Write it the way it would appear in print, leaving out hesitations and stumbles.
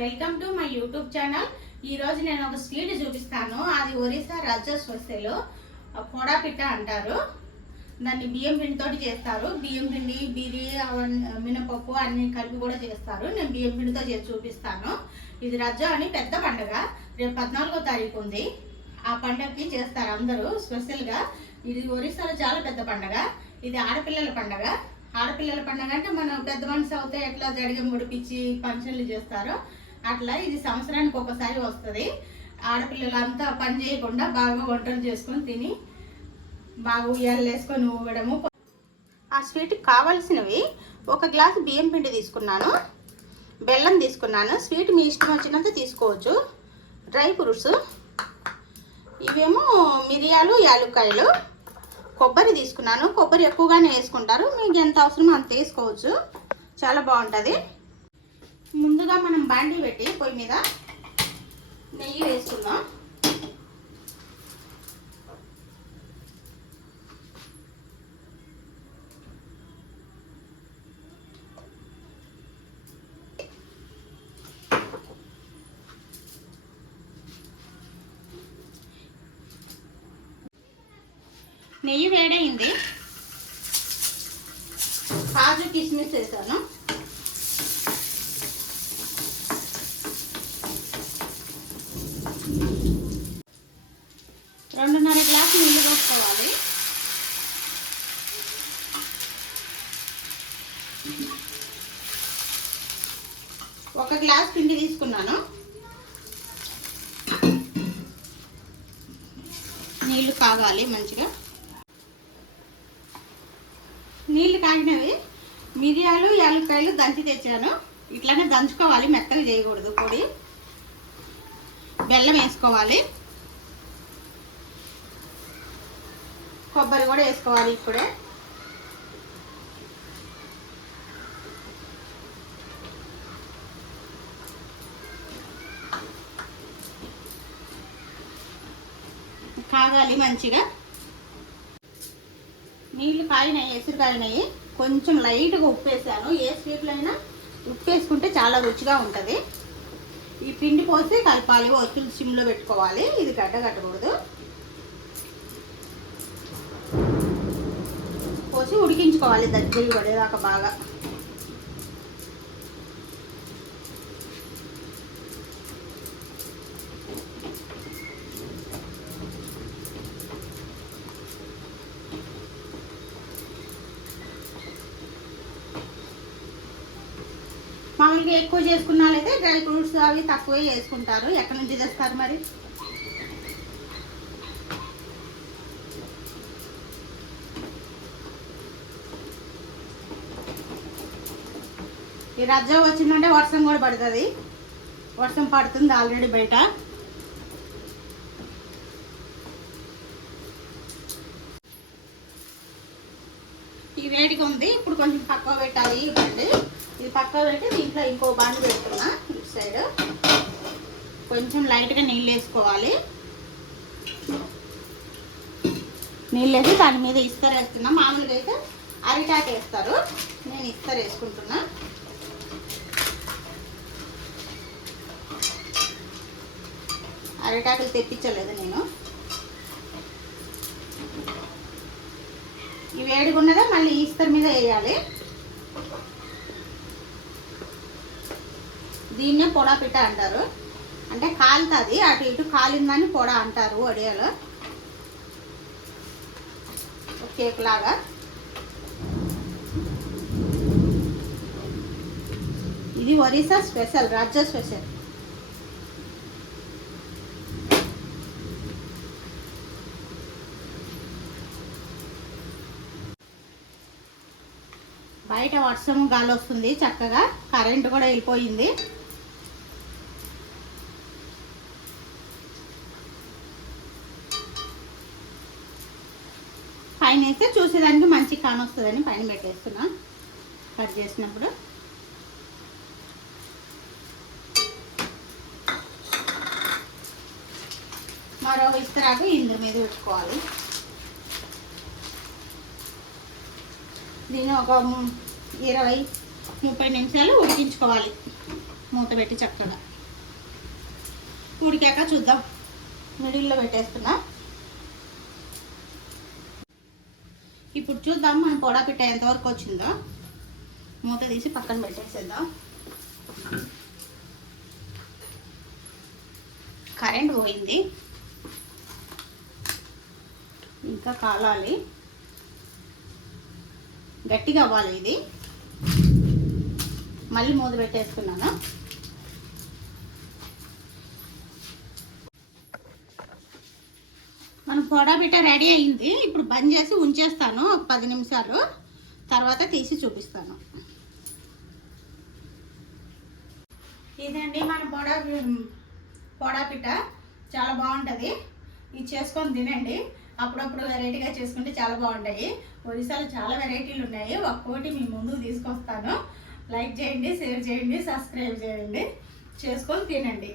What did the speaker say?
Welcome to my YouTube channel. ఈరోజు నేను ఒక స్వీట్ చూపిస్తాను. అది ఒరిస్సా రాజ్య స్పెషల్ పొడా పిట్ట అంటారు. దాన్ని బియ్యం పిండితోటి చేస్తారు. బియ్యం పిండి, బిరి, మినపప్పు అన్ని కలిపి కూడా చేస్తారు. నేను బియ్యం పిండితో చేసి చూపిస్తాను. ఇది రజ్జో అని పెద్ద పండుగ. రేపు 14వ తారీఖు ఉంది. ఆ పండుగకి చేస్తారు అందరూ స్పెషల్గా. ఇది ఒరిస్సాలో చాలా పెద్ద పండుగ. ఇది ఆడపిల్లల పండుగ. ఆడపిల్లల పండుగ అంటే మనం పెద్ద మనిషి అవుతే ఎట్లా జడిగ ముడిపించి ఫంక్షన్లు చేస్తారో అట్లా ఇది సంవత్సరానికి ఒకసారి వస్తుంది. ఆడపిల్లలంతా పని చేయకుండా బాగా వంటలు చేసుకొని తిని బాగా ఉయ్యాలు వేసుకొని ఊగడము. ఆ స్వీట్కి కావాల్సినవి ఒక గ్లాసు బియ్యం పిండి తీసుకున్నాను, బెల్లం తీసుకున్నాను. స్వీట్ మీ ఇష్టం వచ్చినంత తీసుకోవచ్చు. డ్రై ఫ్రూట్స్ ఇవేమో మిరియాలు, యాలుక్కాయలు, కొబ్బరి తీసుకున్నాను. కొబ్బరి ఎక్కువగానే వేసుకుంటారు, మీకు ఎంత అవసరమో అంత వేసుకోవచ్చు. చాలా బాగుంటుంది. ముందుగా మనం బాండీ పెట్టి పొయ్యి మీద నెయ్యి వేసుకుందాం. నెయ్యి వేడైంది. కాజు, కిస్మిస్ వేసాను. రెండున్నర గ్లాసు నీళ్ళు పోసుకోవాలి. ఒక గ్లాస్ పిండి తీసుకున్నాను. నీళ్ళు కాగాలి మంచిగా. నీళ్ళు కాగినవి మిరియాలు, యాలక్కాయలు దంచి తెచ్చాను. ఇట్లానే దంచుకోవాలి, మెత్తగా చేయకూడదు పొడి. బెల్లం వేసుకోవాలి, కొబ్బరి కూడా వేసుకోవాలి ఇప్పుడే. కాగాలి మంచిగా. నీళ్ళు కాగినాయి, ఎసురు కాగినాయి. కొంచెం లైట్గా ఉప్పు వేసాను. ఏ స్వీట్లో అయినా ఉప్పు వేసుకుంటే చాలా రుచిగా ఉంటుంది. ఈ పిండి పోసి కలపాలి. ఒత్తులు సిమ్లో పెట్టుకోవాలి. ఇది గడ్డ కట్టకూడదు. పోసి ఉడికించుకోవాలి దగ్గరికి పడేదాకా బాగా. మామూలుగా ఎక్కువ చేసుకున్నట్లయితే డ్రై ఫ్రూట్స్ అవి తక్కువే చేసుకుంటారు. ఎక్కడి నుంచి తెస్తారు మరి? ఈ రజ్జో వచ్చిందంటే వర్షం కూడా పడుతుంది. వర్షం పడుతుంది ఆల్రెడీ బయట. ఈ వేడిగా ఉంది. ఇప్పుడు కొంచెం పక్కన పెట్టాలి. ఇవ్వండి, ఇది పక్కన పెట్టి దీంట్లో ఇంకో బాండి పెడుతున్నా. ఇటు సైడ్ కొంచెం లైట్గా నీళ్ళు వేసుకోవాలి. నీళ్ళు వేసి దాని మీద ఇస్తరు వేస్తున్నా. మామూలుగా అయితే అరిటాకు వేస్తారు, నేను ఇస్తరు వేసుకుంటున్నా. అరిటాకులు తెప్పించలేదు నేను. ఈ వేడిగా ఉన్నదే మళ్ళీ ఇస్తరు మీద వేయాలి. దీన్నే పొడా పిట్ట అంటారు. అంటే కాలుతుంది, అటు ఇటు కాలిందని పొడ అంటారు ఒడియాలో. కేక్ లాగా. ఇది ఒరిస్సా స్పెషల్, రాజ్య స్పెషల్. బయట వర్షం గాలి వస్తుంది చక్కగా. కరెంటు కూడా వెళ్ళిపోయింది. పైన వేస్తే చూసేదానికి మంచి కానొస్తుందని పైన పెట్టేస్తున్నా కట్ చేసినప్పుడు. మరో ఇస్తరాకు ఇందు మీద పెట్టుకోవాలి. దీన్ని ఒక 20-30 నిమిషాలు ఉడికించుకోవాలి. మూత పెట్టి చక్కగా ఉడికాక చూద్దాం. మిడిల్లో పెట్టేస్తున్నా. ఇప్పుడు చూద్దాం మన పొడా పిట్ట ఎంతవరకు వచ్చిందో. మూత తీసి పక్కన పెట్టేసేద్దాం. కరెంట్ పోయింది, ఇంకా కాలాలి, గట్టిగా అవ్వాలి ఇది. మళ్ళీ మూత పెట్టేసుకున్నాను. మన పొడా పిట్ట రెడీ అయింది. ఇప్పుడు బంద్ చేసి ఉంచేస్తాను ఒక 10 నిమిషాలు, తర్వాత తీసి చూపిస్తాను. ఇదండి మన పొడా పిట్ట. చాలా బాగుంటుంది. ఇది చేసుకొని తినండి. అప్పుడప్పుడు వెరైటీగా చేసుకుంటే చాలా బాగుంటాయి. ఒరిస్సాలో చాలా వెరైటీలు ఉన్నాయి. ఒక్కోటి మీ ముందుకు తీసుకొస్తాను. లైక్ చేయండి, షేర్ చేయండి, సబ్స్క్రైబ్ చేయండి, చేసుకొని తినండి.